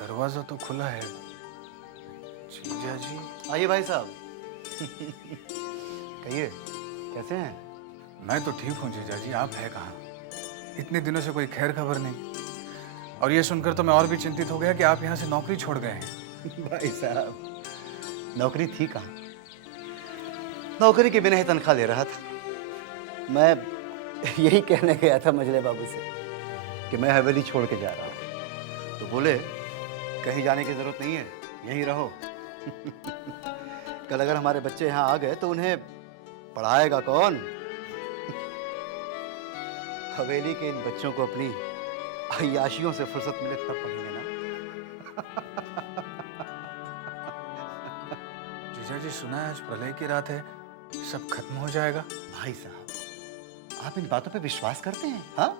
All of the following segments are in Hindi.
दरवाजा तो खुला है। जीजा जी। आइए भाई साहब। कहिए, कैसे हैं? मैं तो ठीक हूँ जीजा जी, आप है कहाँ? इतने दिनों से कोई खैर खबर नहीं। और ये सुनकर तो मैं और भी चिंतित हो गया कि आप यहाँ से नौकरी छोड़ गए हैं। भाई साहब, नौकरी थी कहाँ? नौकरी के बिना ही तनख्वाह ले रहा था। मैं यही कहने गया था मजले बाबू से कि मैं हवेली छोड़ के जा रहा हूँ, तो बोले कहीं जाने की जरूरत नहीं है, यहीं रहो। कल अगर हमारे बच्चे यहाँ आ गए तो उन्हें पढ़ाएगा कौन? हवेली के इन बच्चों को अपनी अय्याशियों से फुर्सत मिले तब पढ़ेंगे ना। जीजा जी, सुना है आज प्रलय की रात है, सब खत्म हो जाएगा। भाई साहब, आप इन बातों पे विश्वास करते हैं? हाँ?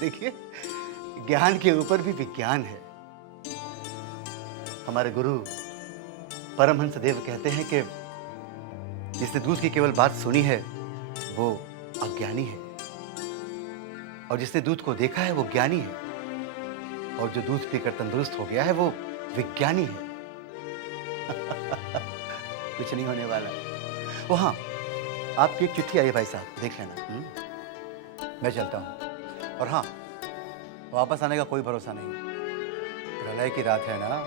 देखिए, ज्ञान के ऊपर भी विज्ञान है। हमारे गुरु परमहंस देव कहते हैं कि जिसने दूध की केवल बात सुनी है वो अज्ञानी है, और जिसने दूध को देखा है वो ज्ञानी है, और जो दूध पीकर तंदुरुस्त हो गया है वो विज्ञानी है। कुछ नहीं होने वाला। वो हाँ, आपकी एक चिट्ठी आई है भाई साहब, देख लेना। मैं चलता हूँ। और हाँ, वापस आने का कोई भरोसा नहीं, प्रलय की रात है ना।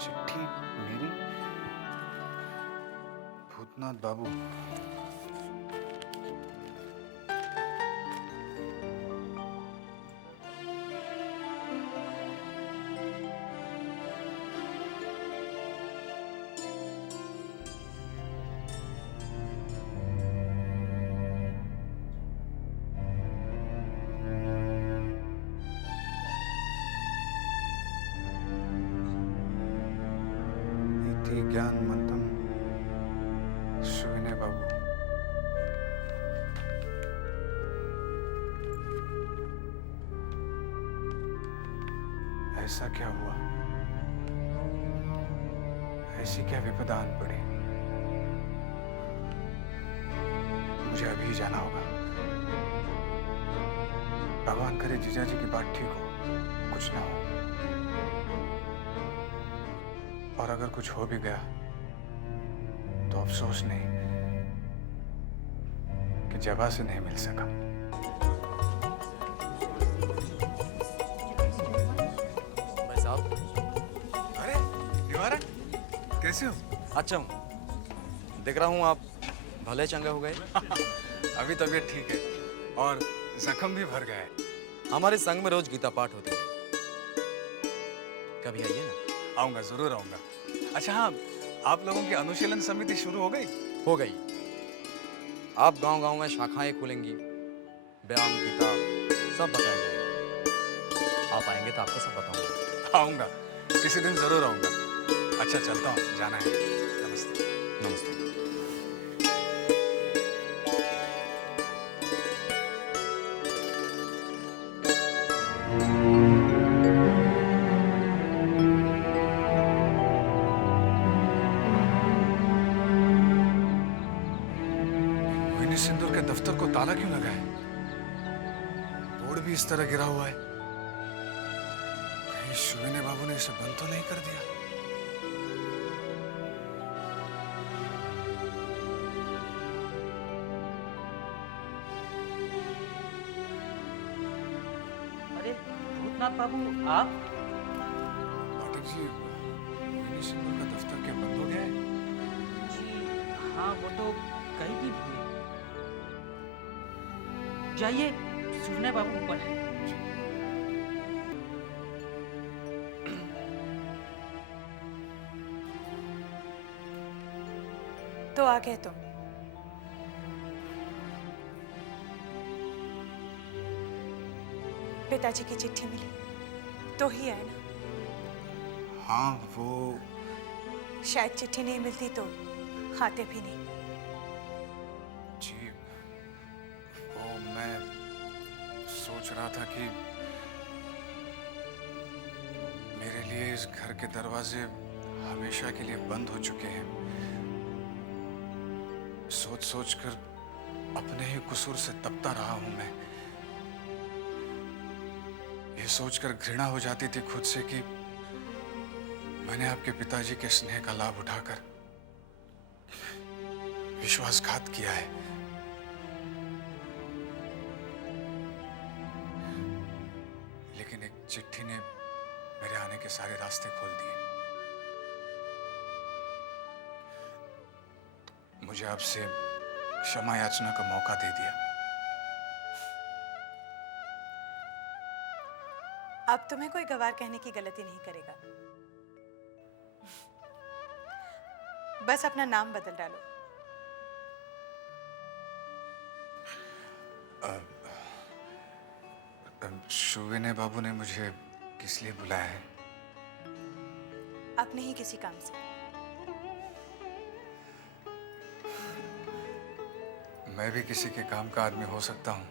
चिट्ठी मेरी? भूतनाथ बाबू। इति ज्ञानमंतम सुविनय बाबू। ऐसा क्या हुआ? ऐसी क्या विपदा आन पड़ी? मुझे अभी जाना होगा। भगवान करे जीजा जी की बात ठीक हो, कुछ ना हो। और अगर कुछ हो भी गया तो अफसोस नहीं कि जबा से नहीं मिल सका। भाई साहब। अरे निवारक, कैसे हो? अच्छा हूँ, देख रहा हूँ आप भले चंगे हो गए। अभी तबीयत ठीक है और जख्म भी भर गया है। हमारे संघ में रोज गीता पाठ होती है, कभी आइए ना। आऊंगा, जरूर आऊंगा। अच्छा हाँ, आप लोगों की अनुशीलन समिति शुरू हो गई? हो गई। आप गांव-गांव में शाखाएं खुलेंगी, व्यायाम गीता सब बताया जाएगा। आप आएंगे तो आपको सब बताऊंगा। आऊंगा, किसी दिन जरूर आऊंगा। अच्छा चलता हूँ, जाना है। नमस्ते। नमस्ते। मोहिनी सिंदूर के दफ्तर को ताला क्यों लगा है? बोर्ड भी इस तरह गिरा हुआ है। कहीं शुविने बाबू ने इसे बंद तो नहीं कर दिया? अरे भूतनाथ बाबू, आप? पाठक जी, मोहिनी सिंदूर का दफ्तर क्या बंद हो गया है? जी हाँ, वो तो कहीं भी हुए। जाइए, सुनने बाबू ऊपर है। तो आ गए तुम? पिताजी की चिट्ठी मिली तो ही आए ना? हाँ, वो शायद चिट्ठी नहीं मिलती तो आते भी नहीं। जी, वो मैं सोच रहा था कि मेरे लिए इस घर के दरवाजे हमेशा के लिए बंद हो चुके हैं। सोच सोच कर अपने ही कसूर से तपता रहा हूं मैं। ये सोचकर घृणा हो जाती थी खुद से कि मैंने आपके पिताजी के स्नेह का लाभ उठाकर विश्वासघात किया है। लेकिन एक चिट्ठी ने मेरे आने के सारे रास्ते खोल दिए। मुझे आपसे क्षमा याचना का मौका दे दिया। अब तुम्हें कोई गवार कहने की गलती नहीं करेगा। बस अपना नाम बदल डालो। शुविने बाबू ने मुझे किस लिए बुलाया है? अपने ही किसी काम से। मैं भी किसी के काम का आदमी हो सकता हूं।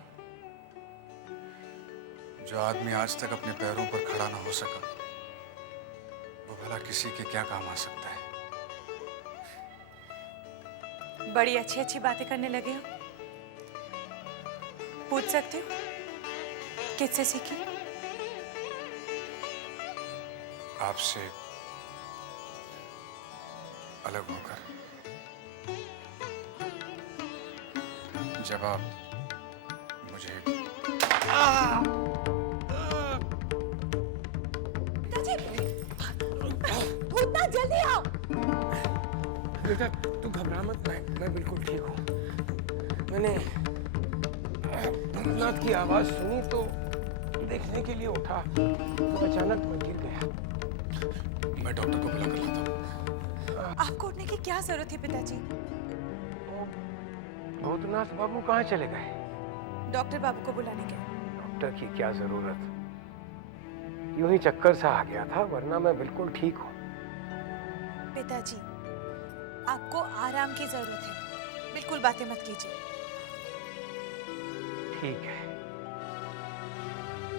जो आदमी आज तक अपने पैरों पर खड़ा ना हो सका, वो भला किसी के क्या काम आ सकता है? बड़ी अच्छी अच्छी बातें करने लगे हो। पूछ सकते हो किससे सीखी? आपसे अलग होकर। जब आप मुझे भूतना जल्दी आओ। बेटा तू घबरा मत, मैं बिल्कुल ठीक हूँ। मैंने भूतनाथ की आवाज सुनी तो देखने के लिए उठा तो अचानक मैं गिर गया। मैं डॉक्टर को बुला कर लाता हूँ। आपको उठने की क्या जरूरत है पिताजी? भूतनाथ बाबू कहाँ चले गए? डॉक्टर बाबू को बुलाने गए। डॉक्टर की क्या जरूरत, यूं ही चक्कर सा आ गया था, वरना मैं बिल्कुल ठीक हूँ। पिताजी आपको आराम की जरूरत है, बिल्कुल बातें मत कीजिए। ठीक है,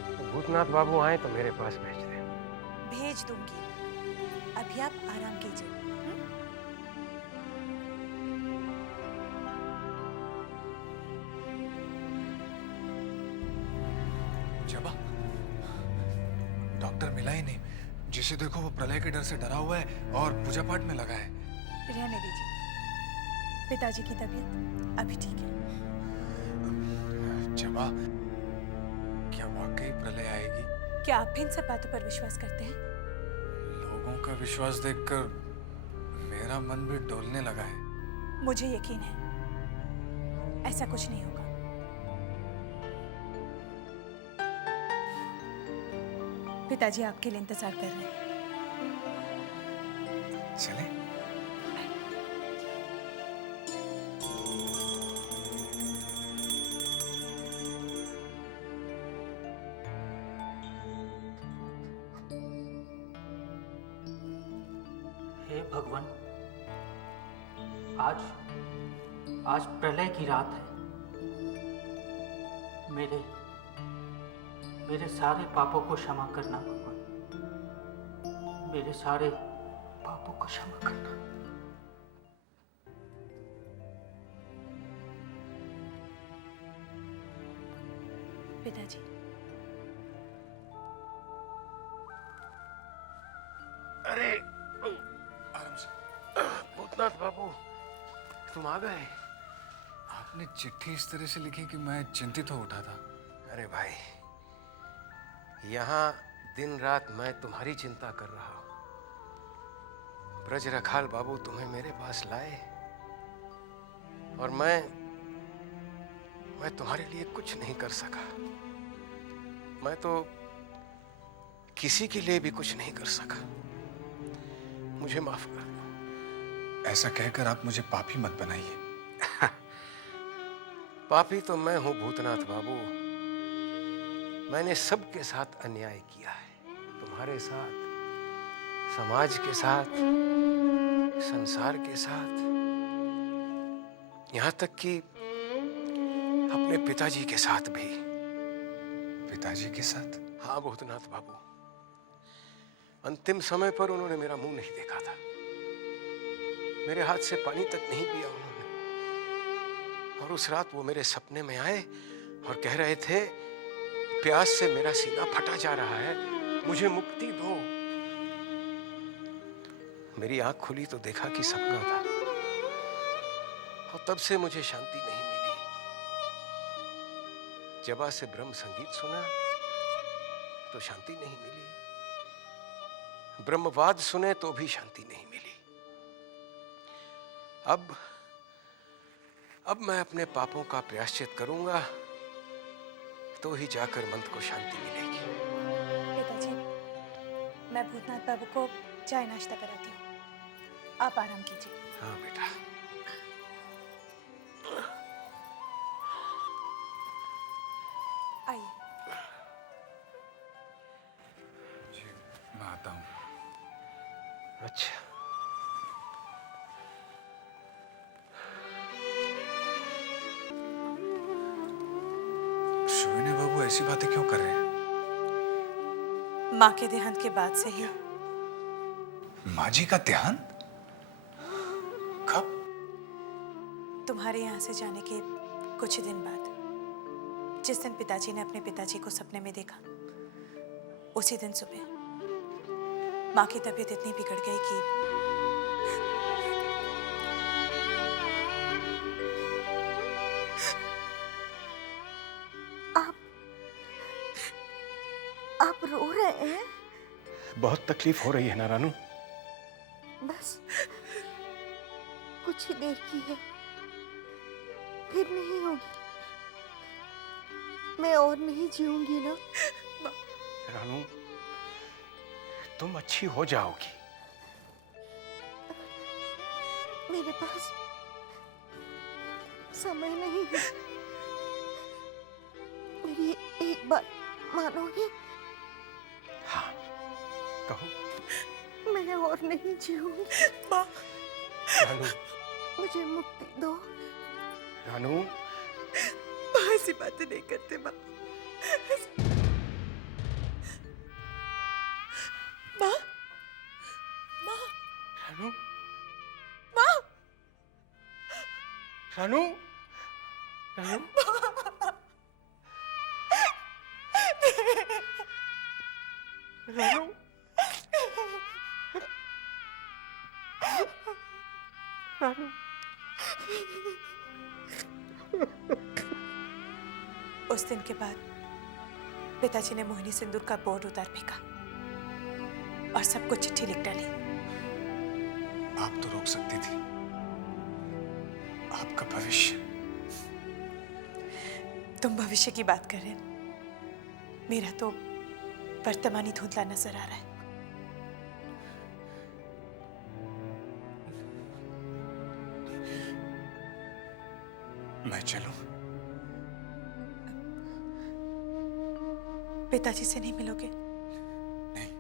तो भूतनाथ बाबू आए तो मेरे पास भेज दे। भेज दूंगी, अभी आप आराम कीजिए। जबा, डॉक्टर मिला ही नहीं। जिसे देखो वो प्रलय के डर से डरा हुआ है और पूजा पाठ में लगा है। रहने दीजिए, पिताजी की तबीयत अभी ठीक है। जबा, क्या वाकई प्रलय आएगी? क्या आप भी इन सब बातों पर विश्वास करते हैं? लोगों का विश्वास देखकर मेरा मन भी डोलने लगा है। मुझे यकीन है ऐसा कुछ नहीं होगा। पिताजी आपके लिए इंतजार कर रहे हैं। चलें? हे भगवान, आज प्रलय की रात है। मेरे सारे पापों को क्षमा करना भगवान, मेरे सारे पापों को क्षमा करना। पिताजी अरे आराम से। भूतनाथ बाबू तुम आ गए। आपने चिट्ठी इस तरह से लिखी कि मैं चिंतित हो उठा था। अरे भाई, यहाँ दिन रात मैं तुम्हारी चिंता कर रहा हूँ। ब्रज रखाल बाबू तुम्हें मेरे पास लाए और मैं तुम्हारे लिए कुछ नहीं कर सका। मैं तो किसी के लिए भी कुछ नहीं कर सका। मुझे माफ कर दो। ऐसा कहकर आप मुझे पापी मत बनाइए। पापी तो मैं हूं भूतनाथ बाबू। मैंने सबके साथ अन्याय किया है, तुम्हारे साथ, समाज के साथ, संसार के साथ, यहां तक कि अपने पिताजी के साथ भी। पिताजी के साथ? हाँ भूतनाथ बाबू, अंतिम समय पर उन्होंने मेरा मुंह नहीं देखा था, मेरे हाथ से पानी तक नहीं पिया उन्होंने। और उस रात वो मेरे सपने में आए और कह रहे थे, प्यास से मेरा सीना फटा जा रहा है, मुझे मुक्ति दो। मेरी आंख खुली तो देखा कि सपना था, और तब से मुझे शांति नहीं मिली। जबा से ब्रह्म संगीत सुना तो शांति नहीं मिली, ब्रह्मवाद सुने तो भी शांति नहीं मिली। अब मैं अपने पापों का प्रायश्चित करूंगा तो ही जाकर मन को शांति मिलेगी। पिताजी, मैं भूतनाथ बाबू को चाय नाश्ता कराती हूँ, आप आराम कीजिए। हाँ बेटा। आइए। जी मैं आता हूँ। अच्छा, शोभने बाबू ऐसी बातें क्यों कर रहे हैं? माँ के देहांत के बाद से ही। माँ जी का देहांत? कब? तुम्हारे यहाँ से जाने के कुछ ही दिन बाद, जिस दिन पिताजी ने अपने पिताजी को सपने में देखा, उसी दिन सुबह माँ की तबीयत इतनी बिगड़ गई कि आप रो रहे हैं? बहुत तकलीफ हो रही है ना रानू? बस कुछ ही देर की है, फिर नहीं होगी। मैं और नहीं जीऊंगी ना। रानू, तुम अच्छी हो जाओगी। मेरे पास समय नहीं है। मेरी एक बात मानोगे? हाँ, कहो। मैं और नहीं जीऊंगी। रानू, मुझे मुक्ति दो। रानू, माँ ऐसी बातें नहीं करते माँ। माँ, माँ, रानू, माँ, रानू, रानू, रानू, रानू। उस दिन के बाद पिताजी ने मोहिनी सिंदूर का बोर्ड उतार फेंका और सबको चिट्ठी लिख डाली। आप तो रोक सकती थी। आपका भविष्य। तुम भविष्य की बात कर रहे हैं, मेरा तो वर्तमान ही धुंधला नजर आ रहा है। मैं चलूं? पिताजी से नहीं मिलोगे? नहीं,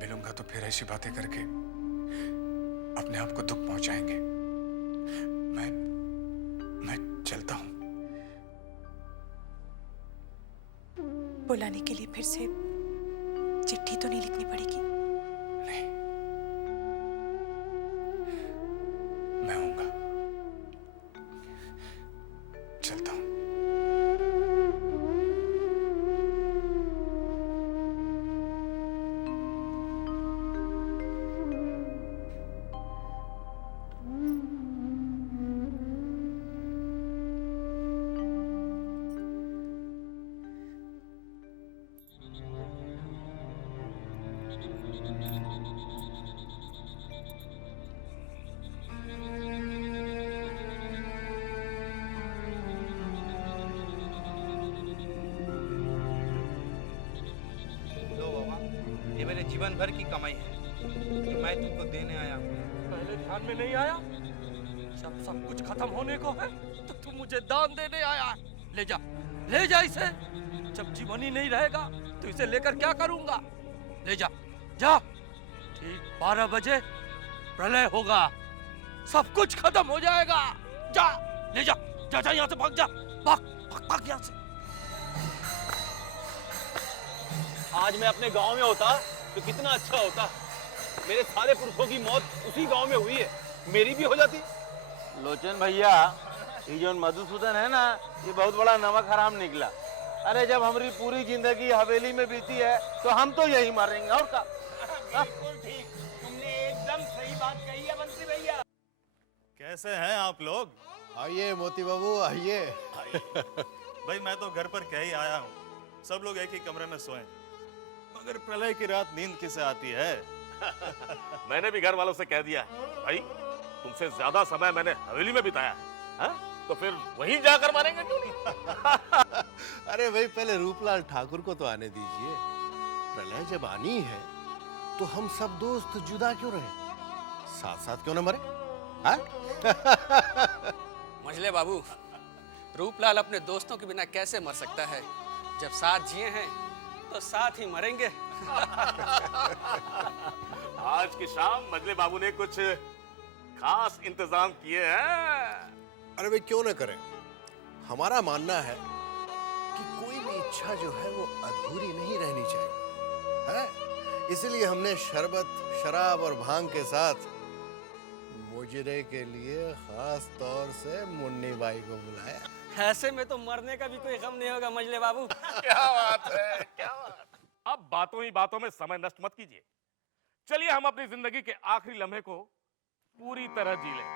मिलूंगा तो फिर ऐसी बातें करके अपने आप को दुख पहुंचाएंगे। मैं चलता हूं। बुलाने के लिए फिर से चिट्ठी तो नहीं लिखनी पड़ेगी? नहीं, मैं आऊंगा। चलता हूं। ये मेरे जीवन भर की कमाई है कि मैं तुमको देने आया हूँ। पहले ध्यान में नहीं आया? जब सब कुछ खत्म होने को है तो तू मुझे दान देने आया है। ले जा इसे। जब जीवन ही नहीं रहेगा तो इसे लेकर क्या करूंगा? ले जा, जा। ठीक 12 बजे प्रलय होगा, सब कुछ खत्म हो जाएगा। जा, ले जा, जा जा, यहाँ से भाग जा, भाग भाग भाग यहाँ से। आज मैं अपने गांव में होता तो कितना अच्छा होता। मेरे सारे पुरखों की मौत उसी गांव में हुई है, मेरी भी हो जाती। लोचन भैया, ये जो मधुसूदन है ना, ये बहुत बड़ा नमक हराम निकला। अरे जब हमारी पूरी जिंदगी हवेली में बीती है तो हम तो यही मरेंगे और का। बिल्कुल ठीक, तुमने एकदम सही बात कही है बंसी भैया। कैसे हैं आप लोग? आइए मोती बाबू आइए। भाई मैं तो घर पर क्या ही आया हूँ, सब लोग एक ही कमरे में सोए, मगर प्रलय की रात नींद किसे आती है? मैंने भी घर वालों से कह दिया भाई, तुमसे ज्यादा समय मैंने हवेली में बिताया है, तो फिर वहीं जाकर मारेंगे क्यों नहीं? अरे भाई पहले रूपलाल ठाकुर को तो आने दीजिए। प्रलय जब आनी है तो हम सब दोस्त जुदा क्यों रहे, साथ साथ क्यों न मरे? मझले बाबू, रूपलाल अपने दोस्तों के बिना कैसे मर सकता है? जब साथ जिए हैं तो साथ ही मरेंगे। आज की शाम मजले बाबू ने कुछ खास इंतजाम किए हैं। अरे भाई क्यों न करें, हमारा मानना है कि कोई भी इच्छा जो है वो अधूरी नहीं रहनी चाहिए, है? इसलिए हमने शरबत, शराब और भांग के साथ मुजरे के लिए खास तौर से मुन्नी बाई को बुलाया। ऐसे में तो मरने का भी कोई गम नहीं होगा मजले बाबू। क्या बात है, क्या बात। अब बातों ही बातों में समय नष्ट मत कीजिए, चलिए हम अपनी जिंदगी के आखिरी लम्हे को पूरी तरह जी लें।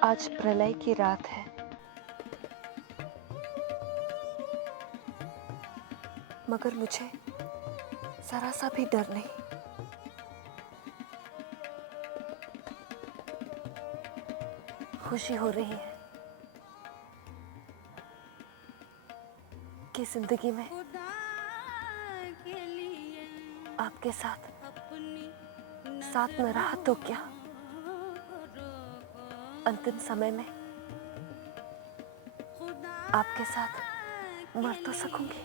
आज प्रलय की रात है, मगर मुझे जरा सा भी डर नहीं। खुशी हो रही है कि जिंदगी में आपके साथ न रहा तो क्या, अंतिम समय में आपके साथ मर तो सकूंगी।